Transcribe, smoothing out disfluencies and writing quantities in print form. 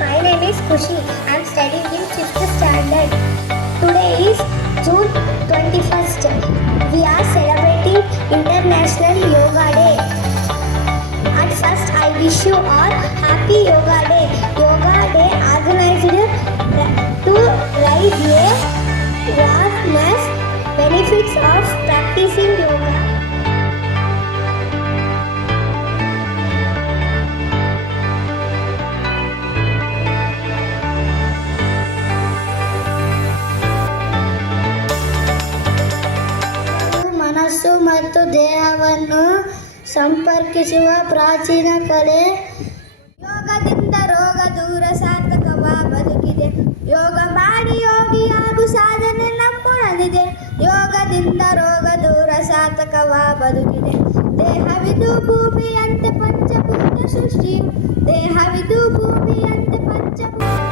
My name is Kushi. I am studying in 5th standard. Today is June 21st. We are celebrating International Yoga Day. At first, I wish you all happy Yoga Day. Yoga Day organized to raise awareness benefits of practicing yoga. ಮನಸ್ಸು ಮತ್ತು ದೇಹವನ್ನು ಸಂಪರ್ಕಿಸುವ ಪ್ರಾಚೀನ ಕಲೆ. ಯೋಗದಿಂದ ರೋಗ ದೂರ ಸಾರ್ಥಕವ ಬದುಕಿದೆ. ಯೋಗ ಮಾಡಿ ಯೋಗಿಯಾಗು ಸಾಧನೆ ನಮ್ಮೊಳಗಿದೆ. ಯೋಗದಿಂದ ರೋಗ ದೂರ ಸಾರ್ಥಕವ ಬದುಕಿದೆ. ದೇಹವಿದು ಭೂಮಿಯಂತೆ ಪಂಚಭೂತ ಸೃಷ್ಟಿಯು. ದೇಹವಿದು ಭೂಮಿಯಂತೆ ಪಂಚಭೂತ